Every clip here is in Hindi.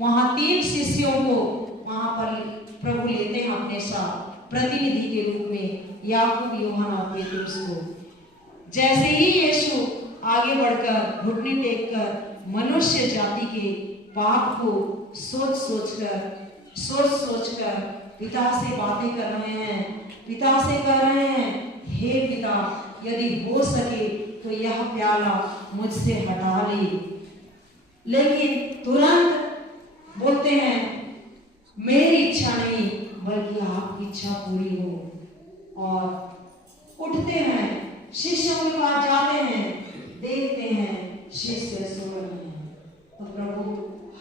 वहां 3 शिष्यों को वहां पर प्रभु लेते हैं अपने साथ प्रतिनिधि के रूप में, याकूब, यूहन्ना और पतरस को। जैसे ही यीशु आगे बढ़कर घुटने टेककर मनुष्य जाति के पाप को सोच सोचकर पिता से बातें कर रहे हैं, पिता से कह रहे हैं, हे पिता, यदि हो सके तो यह प्याला मुझसे हटा ले। लेकिन तुरंत बोलते हैं, मेरी इच्छा नहीं बल्कि आपकी इच्छा पूरी हो। और उठते हैं, शिष्यों के पास जाते हैं, देखते हैं शिष्य सो रहे हैं। तो प्रभु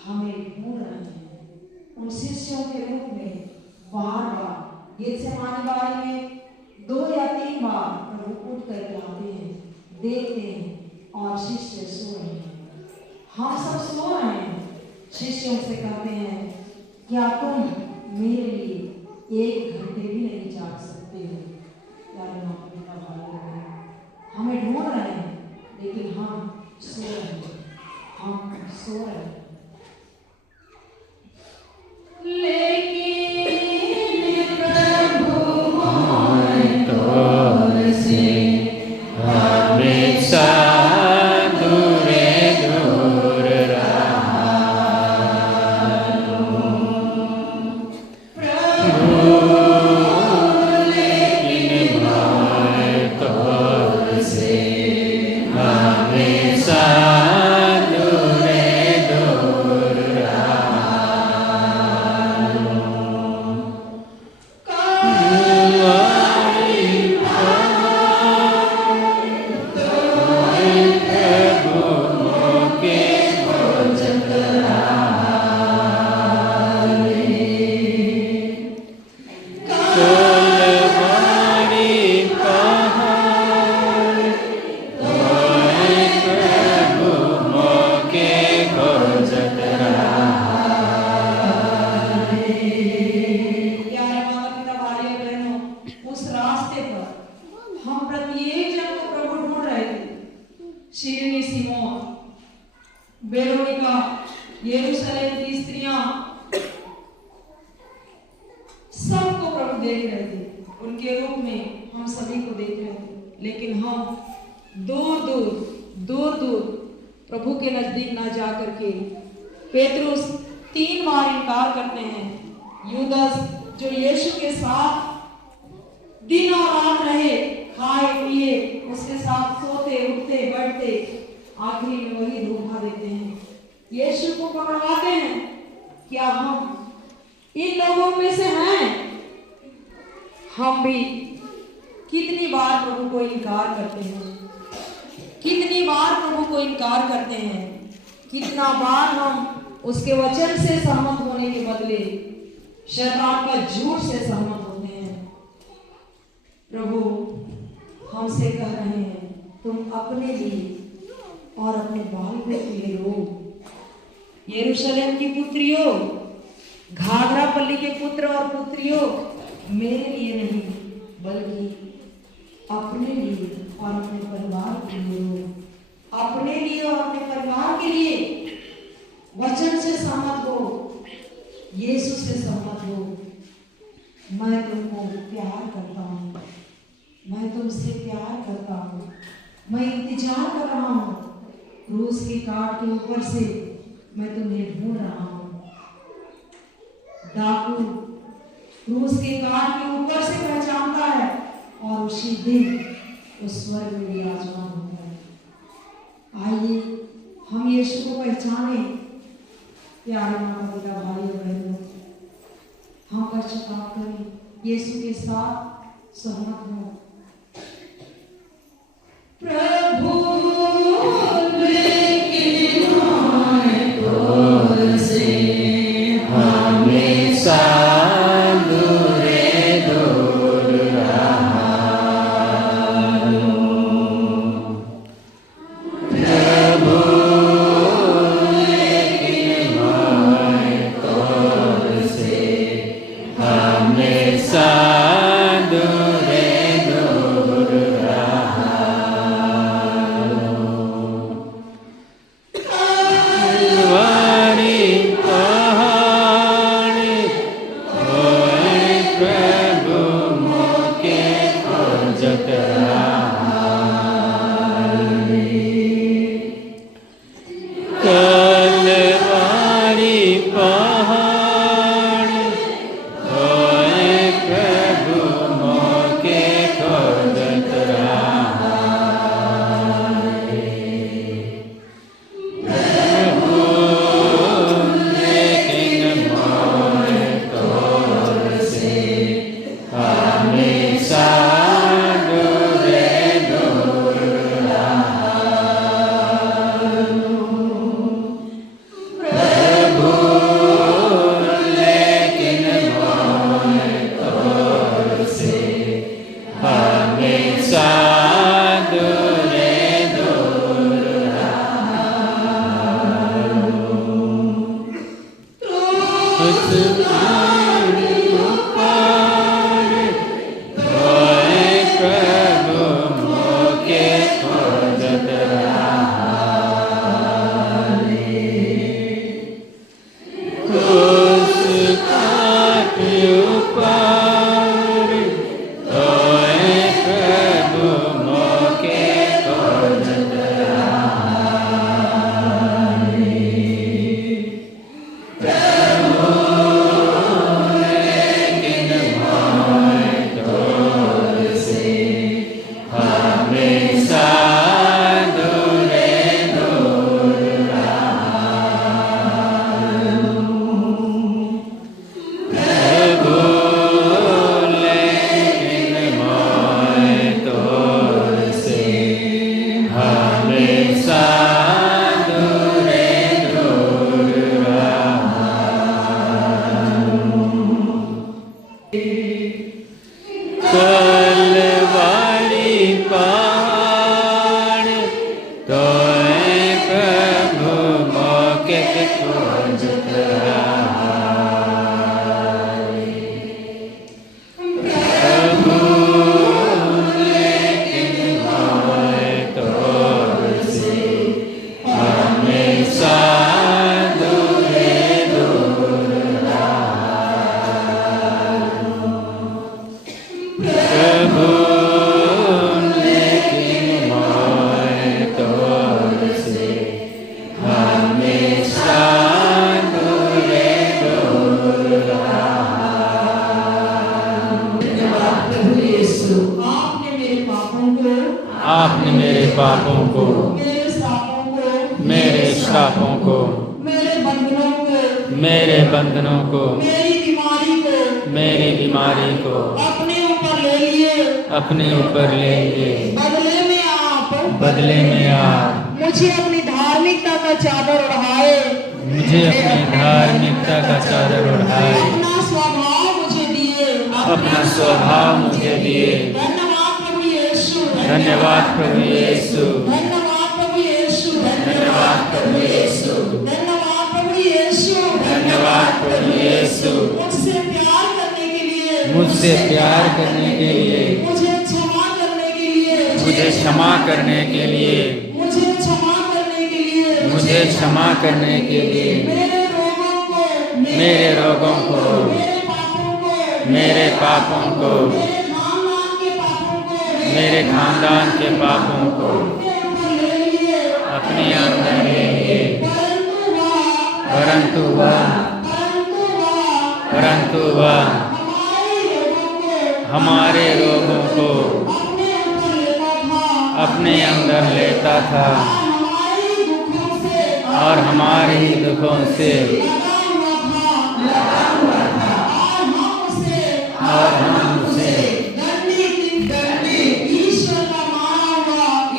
हमें ढूंढ रहे हैं उन शिष्यों के रूप में। बार बार गेतसेमानी बारी में 2 या 3 बार प्रभु उठ करके आते हैं, देखते हैं और शिष्य सो रहे हैं। हम सब सो रहे हैं। शिष्यों से कहते हैं, क्या तुम मेरे लिए 1 घंटे भी नहीं जाग सकते हो? प्यारे माता पिता भाई, हमें ढूंढ रहे हैं लेकिन हम सो रहे हैं, हम सो रहे हैं। लेकिन प्रभु मोय तोर से हमेशा प्रभु के नजदीक ना जा करके पेतरुस 3 बार इनकार करते हैं। यूदास जो यीशु के साथ दिन और रात रहे, खाए पिए, उसके साथ सोते उठते बैठते, आखिरी में वही धोखा देते हैं, यीशु को पकड़वाते हैं। क्या हम इन लोगों में से हैं? हम भी कितनी बार प्रभु को इनकार करते हैं, कितनी बार प्रभु को इनकार करते हैं, कितना बार हम उसके वचन से सहमत होने के बदले शैतान का झूठ से सहमत होते हैं। प्रभु हमसे कह रहे हैं, तुम अपने लिए और अपने बाल के लिए रो। यरूशलेम की पुत्रियों, घाघरा पल्ली के पुत्र और पुत्रियों, मेरे लिए नहीं बल्कि अपने लिए और अपने परिवार के लिए रो। अपने लिए और अपने परिवार के लिए वचन से सहमत हो, यीशु से सहमत हो। मैं तुमको प्यार करता हूँ, मैं तुमसे प्यार करता हूँ, मैं इंतजार कर रहा हूँ, क्रूस के काट के ऊपर से मैं तुम्हें ढूंढ रहा हूँ। डाकू क्रूस के काट के ऊपर से पहचानता है और उसी दिन उस स्वर्ग में विराजमान होता है। आइए हम यीशु को पहचाने। प्यारे माता पिता भाई और बहनों, हम पश्चाताप करें, यीशु के साथ सहमत हों। प्रभु हमेशा दूरे दूर रहा प्रभु, लेकिन मैं तुझसे हमेशा दूरे दूर रहा। आपने मेरे पापों को, मेरे श्रापों को, मेरे बंधनों को, मेरी बीमारी को अपने ऊपर ले लिए। बदले में आप मुझे अपनी धार्मिकता का चादर ओढ़ाए, मुझे अपनी धार्मिकता का चादर ओढ़ाए, अपना स्वभाव मुझे दिए, अपना स्वभाव मुझे दिए। धन्यवाद प्रभु यीशु, धन्यवाद प्रभु यीशु, धन्यवाद प्रभु यीशु, धन्यवाद प्रभु यीशु, धन्यवाद प्रभु यीशु। मुझसे प्यार करने के लिए, मुझसे प्यार करने के लिए, मुझे क्षमा करने के लिए, मुझे क्षमा करने के लिए, मुझे क्षमा करने के लिए, मुझे क्षमा करने के लिए, मेरे रोगों को, मेरे पापों को, मेरे खानदान के पापों को, मेरे खानदान के पापों को अपने अंदर ले लिए। अपने अंदर ले लिए। परंतु वह परंतु वह हमारे रोगों को अपने अंदर लेता था और हमारे ही दुखों से और हम उसे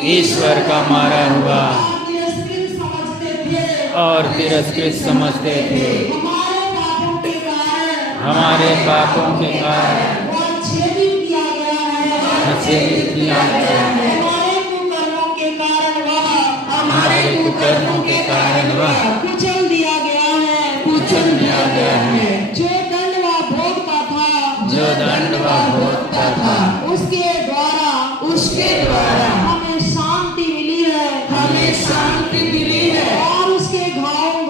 ईश्वर का मारा हुआ और तिरस्कृत समझते थे। हमारे पापों के कारण छेदित किया गया है। हमारे कुकर्मों के कारण वह कुचल दिया गया है, कुचल दिया गया है। जो दंड वह भोगता था, जो दंड वह भोगता था, उसके द्वारा हमें शांति मिली है, हमें शांति मिली है और उसके घावों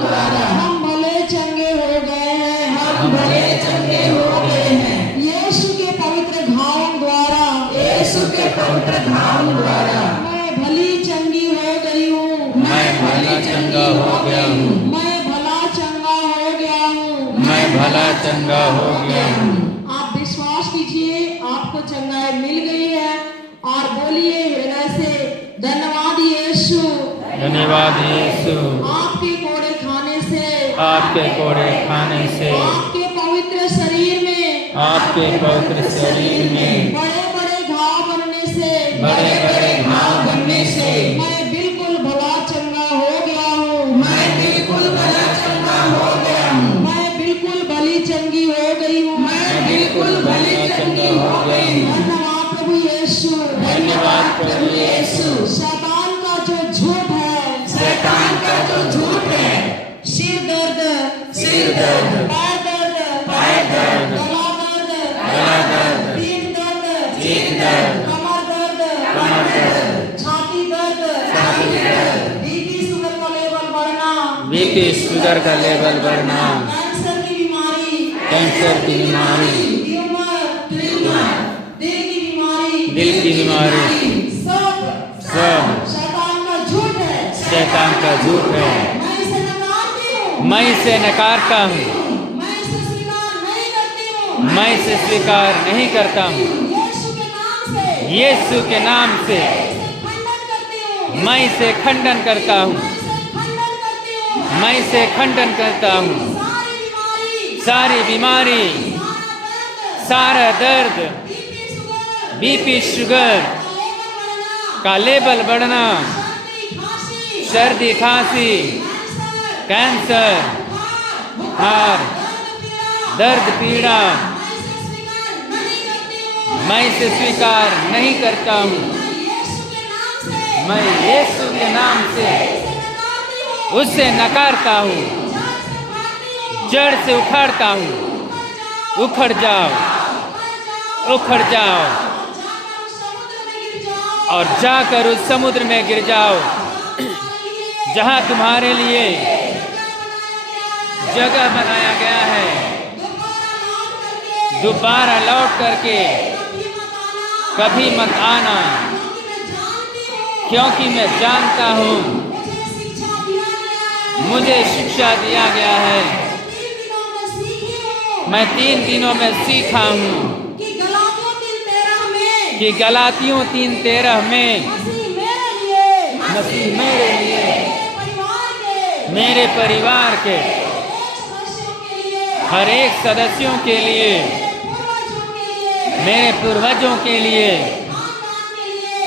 द्वारा हम भले चंगे हो गए हैं। हम भले चंगे हो गए हैं। यीशु के पवित्र घावों द्वारा, यीशु के पवित्र नाम द्वारा मैं भली चंगी हो गई हूँ, मैं भला चंगा हो गया हूँ, मैं भला चंगा हो गया हूँ, मैं भला चंगा हो गया हूँ। आप विश्वास कीजिए आपको चंगाई मिल गई है और बोलिए हृदय से धन्यवाद यीशु। धन्यवाद यीशु। आपके कोड़े खाने से, आपके कोड़े खाने से, आपके पवित्र शरीर में, आपके पवित्र शरीर में बड़े बड़े घाव बनने से, बड़े बड़े घाव बनने से मैं बिल्कुल भला चंगा हो गया हूँ, मैं बिल्कुल भला चंगा हो गया हूँ। मैं बिल्कुल भली चंगी हो गई हूँ, मैं बिल्कुल भली चंगी हो गई हूँ। धन्यवाद प्रभु यीशु। धन्यवाद प्रभु यीशु। शैतान का जो झूठ है, शैतान का जो झूठ है, सिर दर्द, सिर दर्द, पैर दर्द, पैर दर्द, गला दर्द, गला दर्द, पीठ दर्द, पीठ दर्द, कमर दर्द, कमर दर्द, छाती दर्द, छाती दर्द, बीपी शुगर का लेवल बढ़ना, बीपी शुगर का लेवल बढ़ना, कैंसर की बीमारी, कैंसर की बीमारी, ट्यूमर, दिल की बीमारी, सब सब शैतान का झूठ है। शैतान का झूठ है। मैं इसे नकारती हूँ, मैं इसे नकारता हूँ, मैं इसे स्वीकार नहीं करती हूँ, मैं इसे स्वीकार नहीं करता हूँ। यीशु के नाम से यीशु के नाम से इसे खंडन करती हूँ, मैं इसे खंडन करता हूँ, मैं इसे खंडन करती हूँ। मैं इसे खंडन करता हूँ। सारी बीमारी, सारी बीमारी, सारा दर्द, बीपी शुगर का लेवल बढ़ना, सर्दी खांसी, कैंसर, बुखार, दर्द पीड़ा, मैं इसे स्वीकार नहीं करता हूँ। मैं यीशु के नाम से उससे नकारता हूँ, जड़ से उखाड़ता हूँ। उखड़ जाओ, उखड़ जाओ और जाकर उस समुद्र में गिर जाओ जहाँ तुम्हारे लिए जगह बनाया गया है। दोबारा लौट करके कभी मत आना, क्योंकि मैं जानता हूँ, मुझे शिक्षा दिया गया है। मैं 3 दिनों में सीखा हूँ कि गलातियों 3:13 में मसीह मेरे लिए, मेरे परिवार के हर एक सदस्यों के लिए, मेरे पूर्वजों के लिए,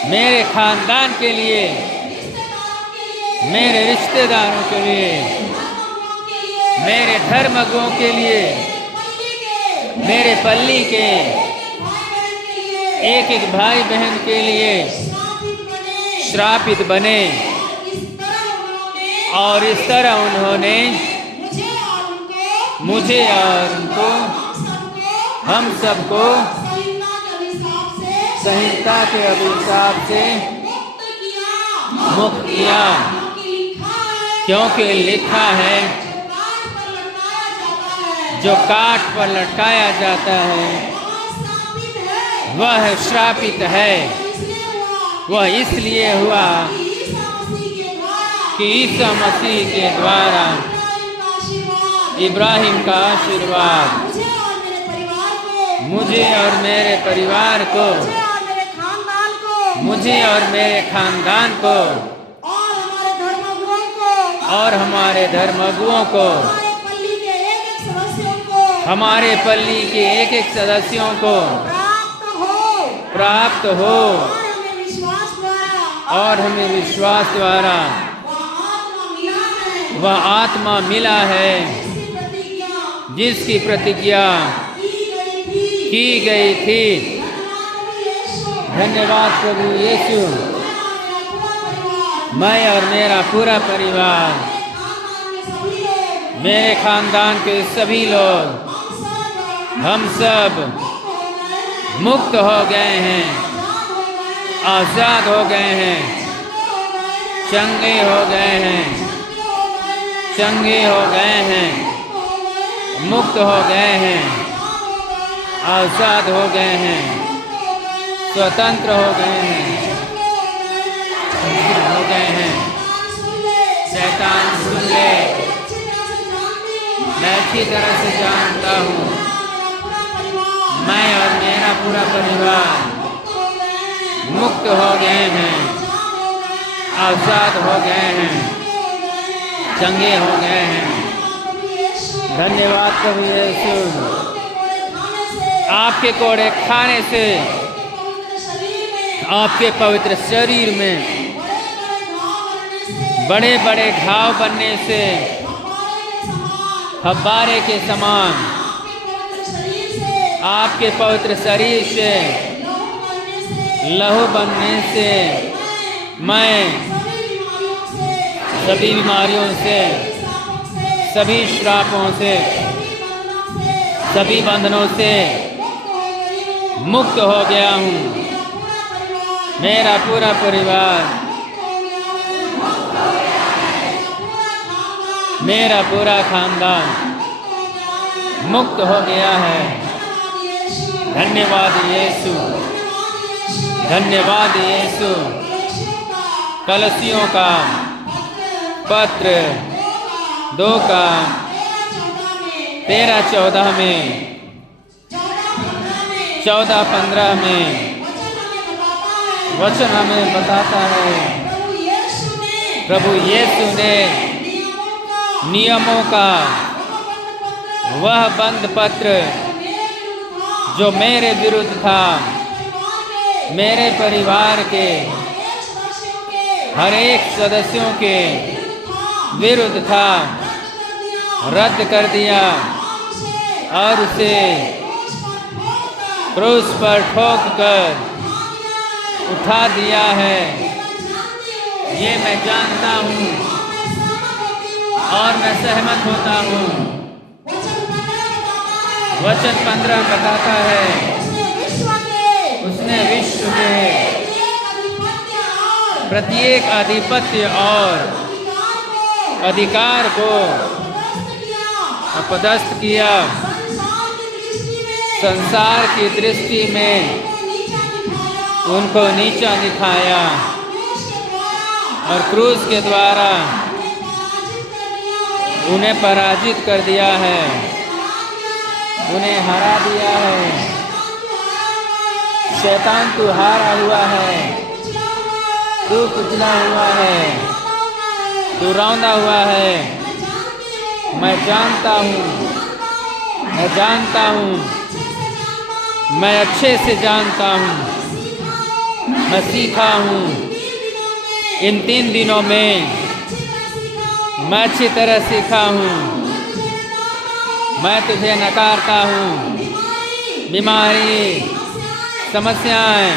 मेरे खानदान के लिए, मेरे रिश्तेदारों के लिए, मेरे धर्मगुओं के लिए, मेरे पल्ली के एक एक भाई बहन के लिए श्रापित बने। और इस तरह उन्होंने मुझे और उनको, हम सबको संहिता के अभिशाप से मुक्त किया, क्योंकि लिखा है जो काठ पर लटकाया जाता है वह श्रापित है। वह इसलिए हुआ कि ईसा मसीह के द्वारा इब्राहिम का आशीर्वाद मुझे और मेरे परिवार को, मुझे और मेरे खानदान को और हमारे धर्मगुरुओं को, हमारे पल्ली के एक एक सदस्यों को प्राप्त हो और हमें विश्वास द्वारा वह आत्मा मिला है जिसकी प्रतिज्ञा की गई थी। धन्यवाद प्रभु यीशु। मैं और मेरा पूरा परिवार, मेरे खानदान के सभी लोग, हम सब मुक्त हो गए हैं, आज़ाद हो गए हैं, चंगे हो गए हैं, चंगे हो गए हैं, मुक्त हो गए हैं, आज़ाद हो गए हैं, स्वतंत्र हो गए हैं, हो गए हैं। शैतान सुन ले, मैं अच्छी तरह से जानता हूँ, मैं और मेरा पूरा परिवार मुक्त हो गए हैं, आज़ाद हो गए हैं, चंगे हो गए हैं। धन्यवाद प्रभु यीशु। आपके कोड़े खाने से, आपके पवित्र शरीर में बड़े बड़े घाव बनने से, फव्वारे के समान आपके पवित्र शरीर से लहू बनने से मैं सभी बीमारियों से, सभी श्रापों से, सभी बंधनों से मुक्त हो गया हूँ। मेरा पूरा परिवार, मेरा पूरा खानदान मुक्त हो गया है। धन्यवाद यीशु, धन्यवाद यीशु। कलसियों का पत्र 2 का 13-14 में, 14-15 में वचन हमें बताता है, प्रभु यीशु ने नियमों का वह बंद पत्र जो मेरे विरुद्ध था, मेरे परिवार के हर एक सदस्यों के विरुद्ध था, रद्द कर दिया और उसे क्रूस पर ठोक कर उठा दिया है। ये मैं जानता हूँ और मैं सहमत होता हूँ। वचन 15 बताता है, उसने विश्व के प्रत्येक आधिपत्य और अधिकार को अपदस्थ किया, संसार की दृष्टि में उनको नीचा दिखाया और क्रूस के द्वारा उन्हें पराजित कर दिया है, उन्हें हरा दिया है। शैतान तू हारा हुआ है, तू कुचला हुआ है, तू रौंदा हुआ है। मैं जानता हूँ, मैं जानता हूँ, मैं अच्छे से जानता हूँ, मैं सीखा हूँ। इन 3 दिनों में मैं अच्छी तरह सीखा हूँ। मैं तुझे नकारता हूँ। बीमारी, समस्याएं,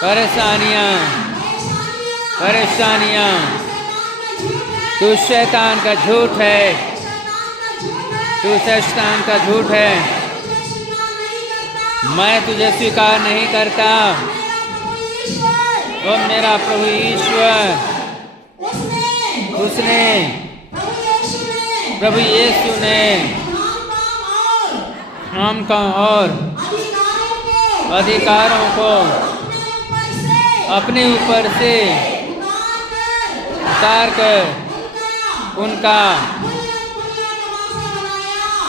परेशानियाँ, तू शैतान का झूठ है, तू शैतान का झूठ है। मैं तुझे स्वीकार नहीं करता। मेरा प्रभु ईश्वर, ओ मेरा प्रभु ईश्वर, उसने प्रभु यीशु ने हम का और अधिकारों को अपने ऊपर से उतार कर उनका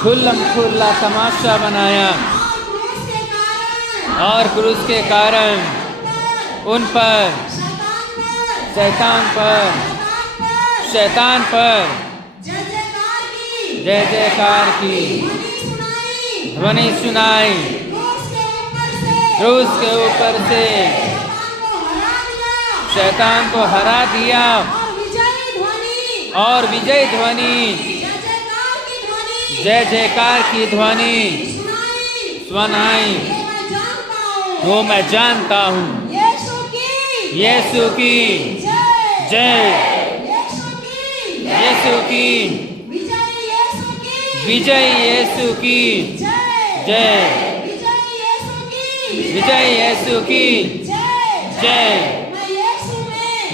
खुल्लम खुल्ला तमाशा बनाया और क्रूस के कारण उन पर शैतान पर जय जयकार की ध्वनि सुनाई। क्रूस के ऊपर से शैतान को हरा दिया और विजय ध्वनि जय जयकार की ध्वनि सुनाई। वो मैं जानता हूँ यीशु की जय, यीशु की विजय, यीशु की जय, विजय यीशु की जय।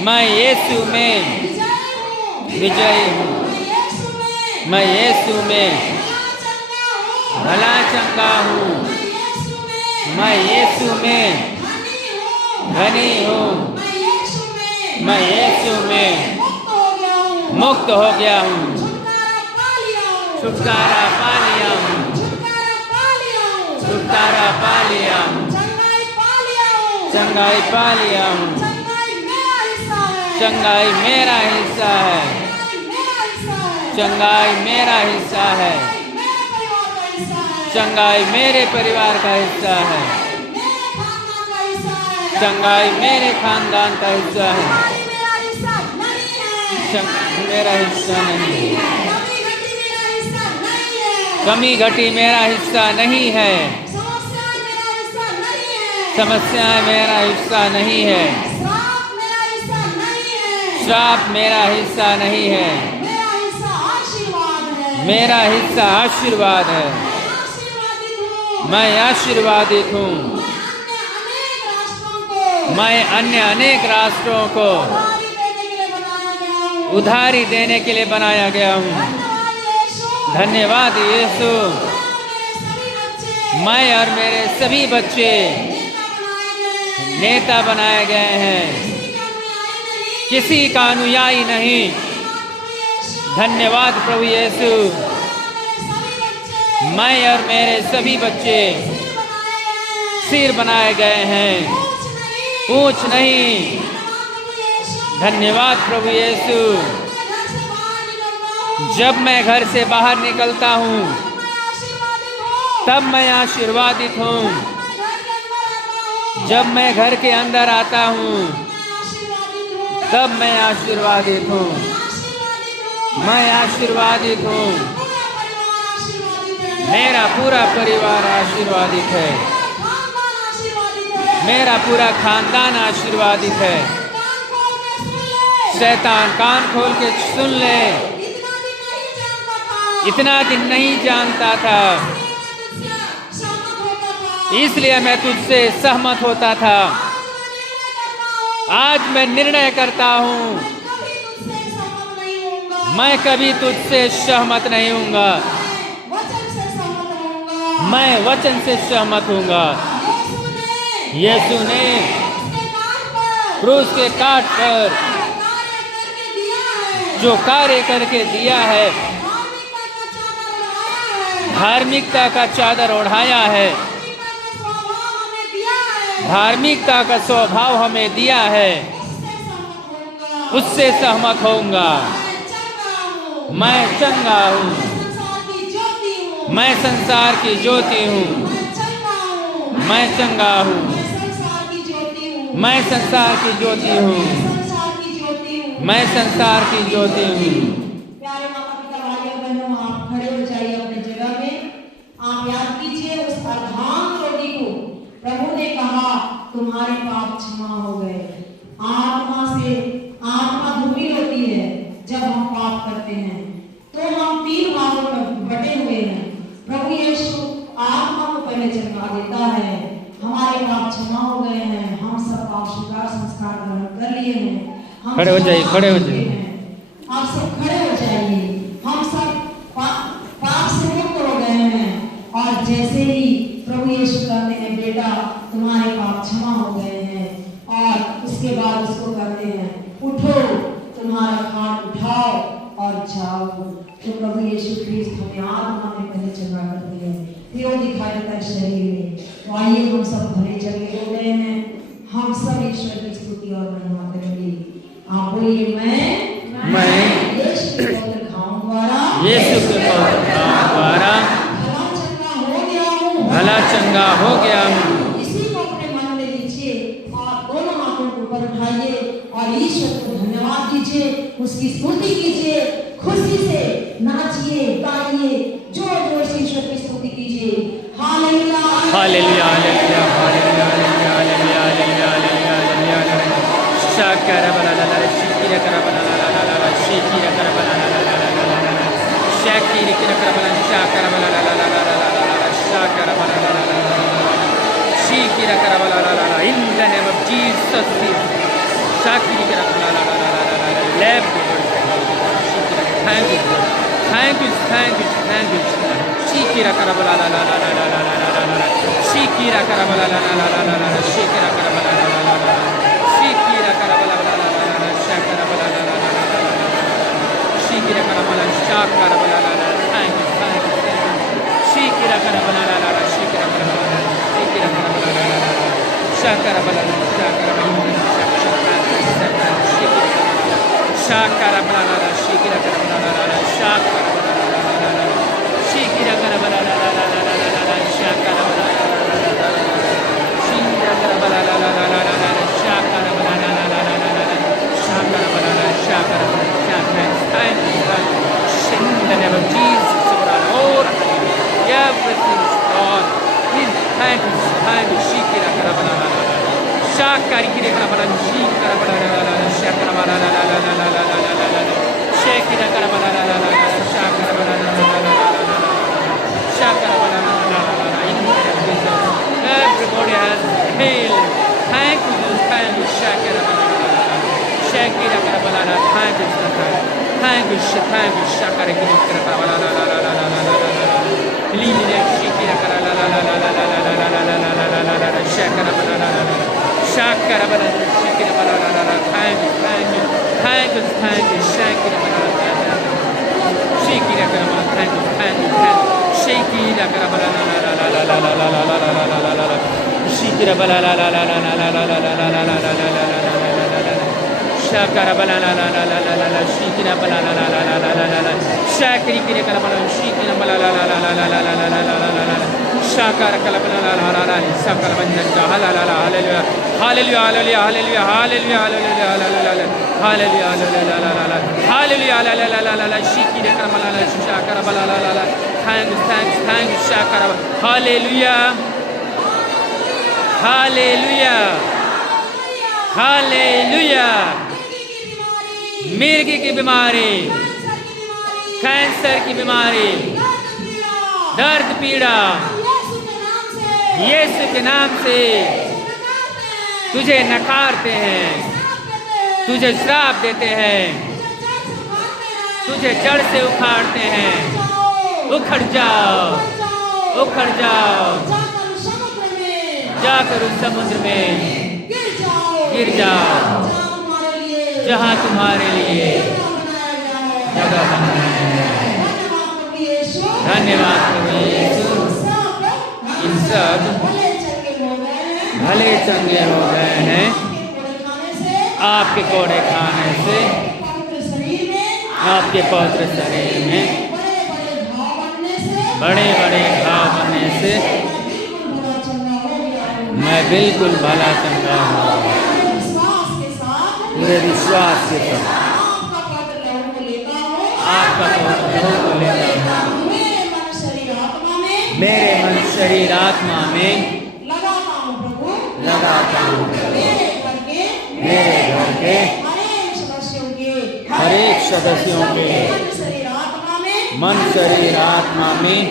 मैं यीशु में विजयी हूँ, मैं यीशु में भला चंगा हूँ, मैं यीशु में धनी हूँ, मैं यीशु में मुक्त हो गया हूँ, छुटकारा पा लिया हूँ, छुटकारा पा लिया हूँ, चंगाई पा लिया हूँ, चंगाई मेरा हिस्सा है, चंगाई मेरा हिस्सा है, चंगाई मेरे परिवार का हिस्सा है, चंगाई मेरे खानदान का हिस्सा है, मेरा हिस्सा नहीं है, कमी घटी मेरा हिस्सा नहीं है, समस्याएं मेरा हिस्सा नहीं है, श्राप मेरा हिस्सा नहीं है, मेरा हिस्सा आशीर्वाद है, मैं आशीर्वादित हूँ, मैं अन्य अनेक राष्ट्रों को उधारी देने के लिए बनाया गया हूँ। धन्यवाद यीशु, मैं और मेरे सभी बच्चे नेता बनाए गए हैं, किसी का अनुयायी नहीं। धन्यवाद प्रभु यीशु, मैं और मेरे सभी बच्चे सिर बनाए गए हैं, पूछ नहीं। धन्यवाद प्रभु यीशु, जब मैं घर से बाहर निकलता हूँ तब मैं आशीर्वादित हूँ, जब मैं घर के अंदर आता हूँ तब मैं आशीर्वादित हूँ, मैं आशीर्वादित हूँ, मेरा पूरा परिवार आशीर्वादित है, मेरा पूरा खानदान आशीर्वादित है। शैतान कान खोल के सुन ले, इतना दिन नहीं जानता था, इसलिए मैं तुझसे सहमत होता था। आज मैं निर्णय करता हूँ, मैं कभी तुझसे सहमत नहीं हूँगा, मैं वचन से सहमत हूँगा। यीशु ने क्रूस के काट पर जो कार्य करके दिया है, धार्मिकता का चादर ओढ़ाया है, धार्मिकता का स्वभाव हमें दिया है, उससे सहमत होऊंगा। मैं चंगा हूँ, मैं संसार की ज्योति हूँ, मैं चंगा हूँ, मैं संसार की ज्योति हूँ, मैं संसार की ज्योति हूँ। प्यारे माता पिता भाइयों बहनों, आप खड़े हो जाइए अपने जगह में। आप याद कीजिए उस अर्धांग रोगी को प्रभु ने कहा तुम्हारे पाप क्षमा हो गए। आत्मा धूमिल होती है जब हम पाप करते हैं, तो हम तीन भागों में बटे हुए हैं। प्रभु यीशु आत्मा को पहले चमका देता है। हमारे पाप क्षमा हो गए हैं, हम सब पाप स्वीकार संस्कार ग्रहण कर लिए हैं। हम खड़े हो सब जाइए, पाप खड़े हो किए जाइए। हैं। आप सब खड़े हो जाइए। हम सब पाप से मुक्त हो गए हैं और जैसे ही प्रभु यीशु कहते हैं बेटा तुम्हारे पाप क्षमा हो गए हैं और उसके बाद उसको कहते हैं उठो तुम्हारा खाट उठाओ और जाओ। तो प्रभु यीशु ख्रिस्त हमें आत्मा में पहले चंगा करते हैं, फिर वो दिखाई देता है शरीर में। तो आइए हम सब भले चंगे हो गए हैं, हम सब ईश्वर की स्तुति और महिमा करेंगे। आप बोलिए मैं यीशु के पवित्र नाम द्वारा भला चंगा हो गया हूँ। इसी को अपने मन में लीजिए और दोनों हाथों को ऊपर उठाइए और ईश्वर को धन्यवाद दीजिए, उसकी स्तुति कीजिए, खुशी से नाचिए गाइए, जोर जोर से ईश्वर की स्तुति कीजिए। Hallelujah hallelujah hallelujah hallelujah hallelujah hallelujah hallelujah hallelujah शाकर बला ला ला शिकिर कर बला ला ला ला ला शिकिर कर बला ला ला ला ला शाकिर कर बला शाकर बला ला ला ला ला शाकर बला ला ला ला शिकिर कर बला ला ला ला in the name of Jesus शाकिर कर बला ला ला ला ला लेब thank you thank you thank you thank you शिकिर कर बला ला ला ला ला ला शिकिरा करबला ला ला ला ला ला शिकिरा करबला ला ला ला शिकिरा करबला ला ला ला ला शकरा बला ला ला ला शिकिरा करबला शकरा बला ला ला थैंक यू शिकिरा करबला ला ला ला शिकिरा करबला ला ला शिकिरा करबला ला ला ला शकरा बला ला शकरा बला ला शकरा बला ला शिकिरा करबला ला ला शकरा बला ला ला शिकिरा करबला ला ला ला शकरा बला in the name of Jesus, Lord, everything is gone. Please thank you, Shikira Karabala, Shakari Karabala, Shikara Bala, Shakara Bala, Shakira Karabala, Shakara Bala, Shakara Bala, in the name of Jesus. Everybody has healed. Thank you, Shakira Bala, Shakira Karabala, thank you, thank you, Shakara Karabala, Lili Shikira Karabala, Shakara Bala, Shakara Bala, Shikira Bala, thank you, Shakira Bala, Shikira Karabala, thank you, Shakira Karabala, Shikira Bala, Shakara bala la la la la la la shikira bala la la la la la la shakri kire kala bala shikira bala la la la la la la la la la shakara kala bala la la la la sakala banjan ka la la la hallelujah hallelujah hallelujah hallelujah hallelujah hallelujah hallelujah hallelujah hallelujah la la la la la shikira kala bala la shakara bala la la la thanks shakara hallelujah hallelujah hallelujah मिर्गी की बीमारी, कैंसर की बीमारी, दर्द पीड़ा यीशु के नाम से तुझे नकारते हैं, तुझे श्राप देते हैं, तुझे जड़ से उखाड़ते हैं। उखड़ जाओ, उखड़ जाओ, जाकर उस समुद्र में गिर जाओ जहाँ तुम्हारे लिए जगह बनाया है। धन्यवाद प्रभु यीशु, इन सब भले चंगे हो गए हैं आपके कोड़े खाने से, आपके पवित्र शरीर में बड़े बड़े घाव बनने से मैं बिल्कुल भला चंगा हूँ। पूरे विश्वास के साथ आपका पवित्र लहू को लेता हूँ, मेरे मन शरीर आत्मा में लगाता हूँ। मेरे घर के हर एक सदस्यों के मन शरीर आत्मा में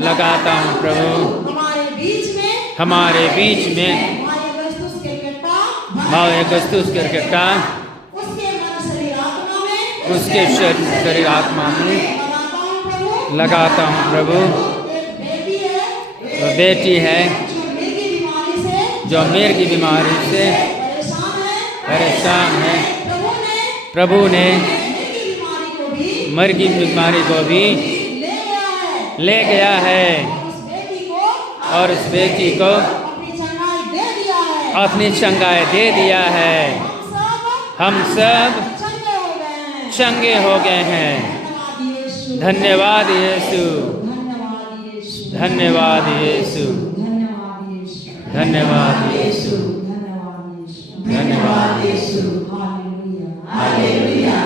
लगाता हूँ प्रभु। हमारे बीच में भाव अगस्तुस क्रिकेटा उसके शरीर आत्मा में लगाता हूँ प्रभु। तो बेटी है जो मिर्ग की बीमारी से परेशान है, प्रभु ने मिर्ग की बीमारी को भी ले गया है और उस बेटी को अपनी चंगाई दे दिया है। हम सब चंगे हो गए हैं। धन्यवाद यीशु, धन्यवाद यीशु, धन्यवाद यीशु, धन्यवाद यीशु। हालेलुया।